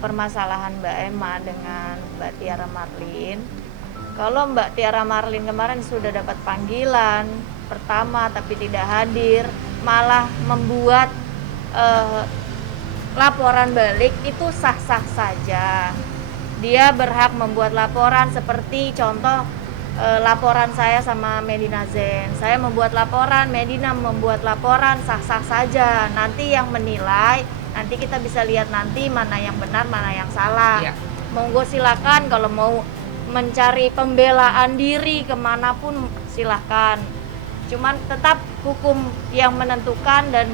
permasalahan Mbak Emma dengan Mbak Tiara Marlin. Kalau Mbak Tiara Marlin kemarin sudah dapat panggilan pertama tapi tidak hadir, malah membuat laporan balik, itu sah-sah saja. Dia berhak membuat laporan seperti contoh laporan saya sama Medina Zen. Saya membuat laporan, Medina membuat laporan, sah-sah saja. Nanti yang menilai, nanti kita bisa lihat nanti mana yang benar, mana yang salah. Ya. Monggo silakan kalau mau mencari pembelaan diri kemanapun silahkan. Cuman tetap hukum yang menentukan dan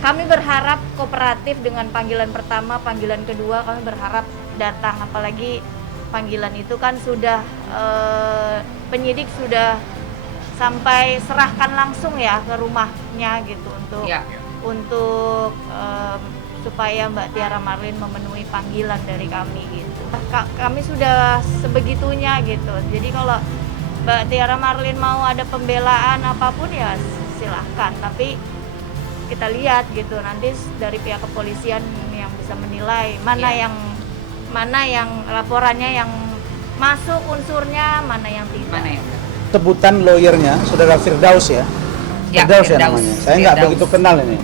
kami berharap kooperatif dengan panggilan pertama, panggilan kedua kami berharap datang, apalagi panggilan itu kan sudah penyidik sudah sampai serahkan langsung ya ke rumahnya gitu untuk supaya Mbak Tiara Marlin memenuhi panggilan dari kami gitu. Kami sudah sebegitunya gitu. Jadi kalau Mbak Tiara Marlin mau ada pembelaan apapun ya silahkan. Tapi kita lihat gitu nanti dari pihak kepolisian yang bisa menilai mana yang laporannya yang masuk unsurnya, mana yang tidak. Sebutan lawyernya Saudara Firdaus ya. Firdaus ya namanya. Saya nggak begitu kenal ini.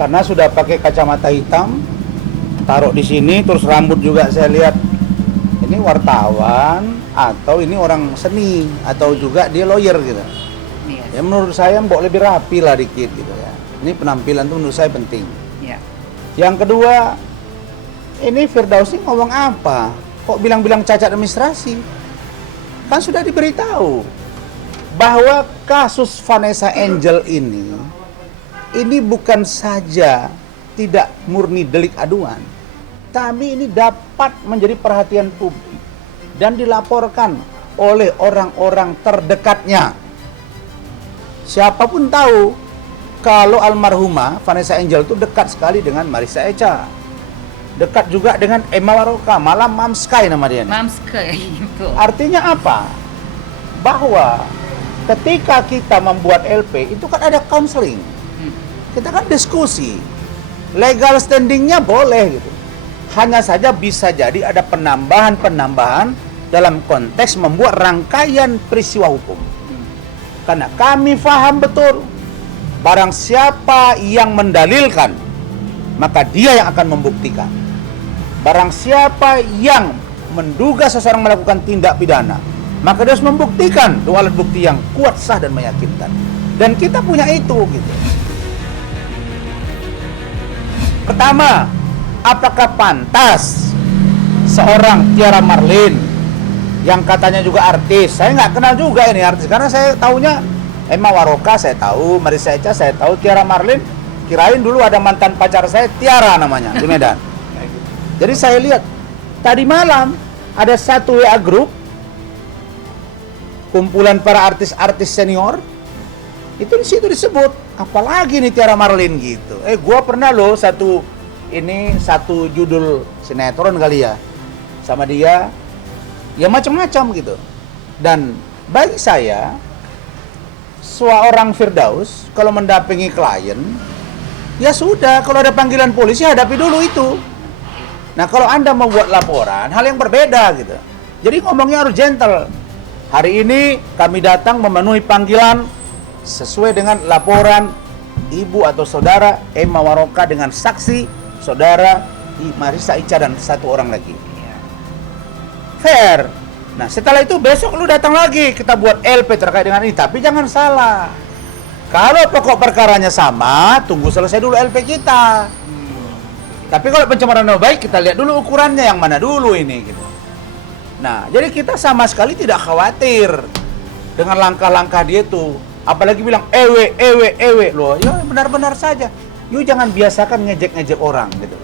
Karena sudah pakai kacamata hitam, taruh di sini, terus rambut juga saya lihat ini wartawan atau ini orang seni atau juga dia lawyer gitu. Ya menurut saya mbok lebih rapi lah dikit gitu ya. Ini penampilan tuh menurut saya penting. Yang kedua, ini Firdaus ini ngomong apa? Kok bilang-bilang cacat administrasi? Kan sudah diberitahu bahwa kasus Vanessa Angel ini bukan saja tidak murni delik aduan, tapi ini dapat menjadi perhatian publik dan dilaporkan oleh orang-orang terdekatnya. Siapapun tahu kalau almarhumah Vanessa Angel itu dekat sekali dengan Marissa Echa, dekat juga dengan Emma Waroka, malah Mamskai nama dia. Mamskai itu. Artinya apa? Bahwa ketika kita membuat LP itu kan ada counseling. Kita kan diskusi, legal standingnya boleh gitu. Hanya saja bisa jadi ada penambahan dalam konteks membuat rangkaian peristiwa hukum. Karena kami paham betul, barang siapa yang mendalilkan, maka dia yang akan membuktikan. Barang siapa yang menduga seseorang melakukan tindak pidana, maka dia harus membuktikan dua alat bukti yang kuat, sah, dan meyakinkan. Dan kita punya itu gitu. Pertama, apakah pantas seorang Tiara Marlin yang katanya juga artis? Saya nggak kenal juga ini artis, karena saya tahunya Emma Waroka saya tahu, Marissa Echa saya tahu, Tiara Marlin kirain dulu ada mantan pacar saya Tiara namanya di Medan. Jadi saya lihat tadi malam ada satu WA group kumpulan para artis-artis senior. Itu di situ disebut, apalagi nih Tiara Marlin gitu. Gua pernah loh satu judul sinetron kali ya sama dia, ya macam-macam gitu. Dan bagi saya, seorang Firdaus kalau mendampingi klien, ya sudah, kalau ada panggilan polisi hadapi dulu itu. Nah kalau Anda membuat laporan, hal yang berbeda gitu. Jadi ngomongnya harus gentle. Hari ini kami datang memenuhi panggilan sesuai dengan laporan ibu atau saudara Emma Waroka dengan saksi saudara Marissa Echa dan satu orang lagi. Fair. Nah setelah itu besok lu datang lagi, kita buat LP terkait dengan ini. Tapi jangan salah, kalau pokok perkaranya sama, tunggu selesai dulu LP kita. Tapi kalau pencemaran nama baik, kita lihat dulu ukurannya yang mana dulu ini gitu. Nah jadi kita sama sekali tidak khawatir dengan langkah-langkah dia tuh. Apalagi bilang ewe loh, ya benar-benar saja. You jangan biasakan ngejek-ngejek orang gitu.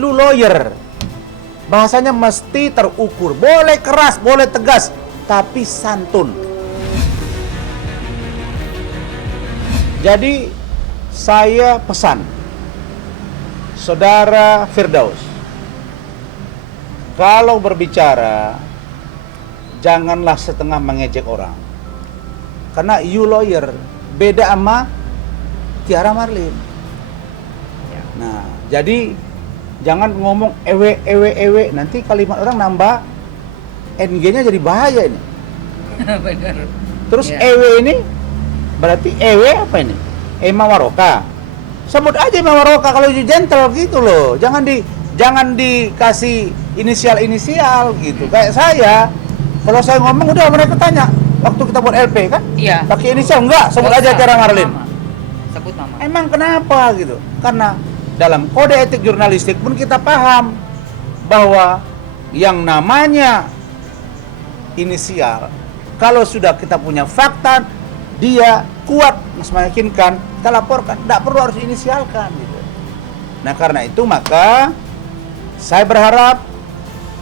Lu lawyer, bahasanya mesti terukur. Boleh keras, boleh tegas, tapi santun. Jadi saya pesan Saudara Firdaus, kalau berbicara janganlah setengah mengejek orang. Karena you lawyer, beda sama Tiara Marlin. Nah, jadi Jangan ngomong ewe, nanti kalimat orang nambah NG-nya jadi bahaya ini. Benar. Terus Ya. ewe ini berarti ewe apa ini? Ema Waroka. Sebut aja Ema Waroka kalau gentle gitu loh. Jangan dikasih inisial gitu. Kayak saya, kalau saya ngomong udah mereka tanya waktu kita buat LP kan? Iya. Pakai inisial enggak? Sebut aja Tiara Marlin. Sebut nama. Emang kenapa gitu? Karena dalam kode etik jurnalistik pun kita paham bahwa yang namanya inisial, kalau sudah kita punya fakta, dia kuat meyakinkan, kita laporkan, tidak perlu harus inisialkan gitu. Nah karena itu maka saya berharap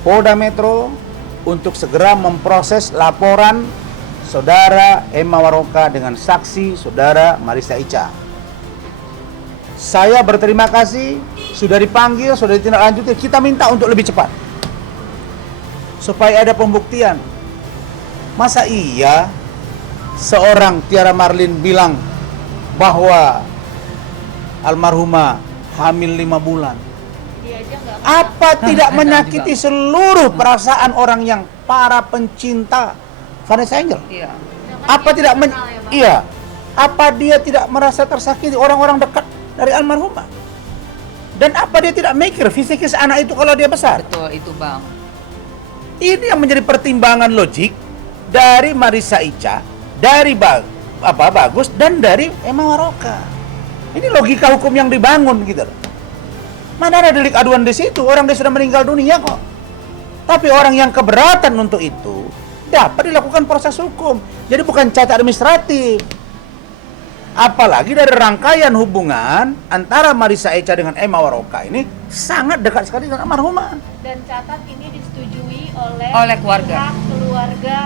Polda Metro untuk segera memproses laporan saudara Emma Waroka dengan saksi saudara Marissa Icha. Saya berterima kasih sudah dipanggil, sudah ditindaklanjuti. Kita minta untuk lebih cepat supaya ada pembuktian. Masa iya seorang Tiara Marlin bilang bahwa almarhumah hamil 5 bulan? Dia aja nggak Apa tidak menyakiti seluruh perasaan orang yang para pencinta Vanessa Angel? Iya. Apa tidak iya? Apa dia tidak merasa tersakiti orang-orang dekat dari almarhumah? Dan apa dia tidak mikir fisikis anak itu kalau dia besar? Betul itu, Bang. Ini yang menjadi pertimbangan logik dari Marissa Icha, dari Bagus dan dari Emma Waroka. Ini logika hukum yang dibangun gitu loh. Mana ada delik aduan di situ? Orang dia sudah meninggal dunia kok. Tapi orang yang keberatan untuk itu dapat dilakukan proses hukum. Jadi bukan cacat administratif. Apalagi dari rangkaian hubungan antara Marissa Icha dengan Emma Waroka ini sangat dekat sekali dengan almarhumah. Dan catat ini disetujui oleh keluarga. pihak keluarga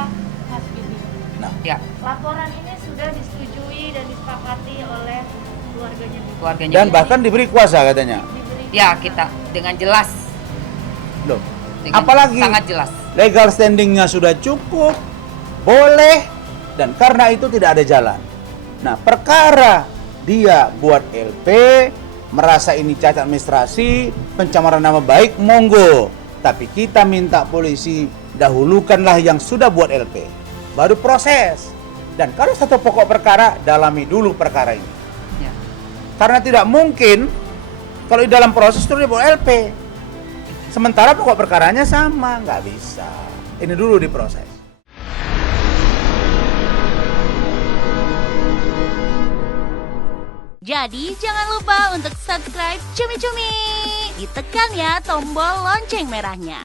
Mas Bibi. Nah, Ya, Laporan ini sudah disetujui dan disepakati oleh keluarganya Bibi. keluarganya. dan bahkan diberi kuasa katanya. Diberi Ya, kita dengan jelas. Loh, Dengan apalagi sangat jelas. legal standingnya sudah cukup, boleh, dan karena itu tidak ada jalan. Nah, perkara dia buat LP, merasa ini cacat administrasi, pencemaran nama baik, monggo. Tapi kita minta polisi dahulukanlah yang sudah buat LP, baru proses. Dan kalau satu pokok perkara, dalami dulu perkara ini. Ya. Karena tidak mungkin kalau di dalam proses itu dia buat LP, sementara pokok perkaranya sama, nggak bisa. Ini dulu diproses. Jadi jangan lupa untuk subscribe Cumi Cumi. Ditekan ya tombol lonceng merahnya.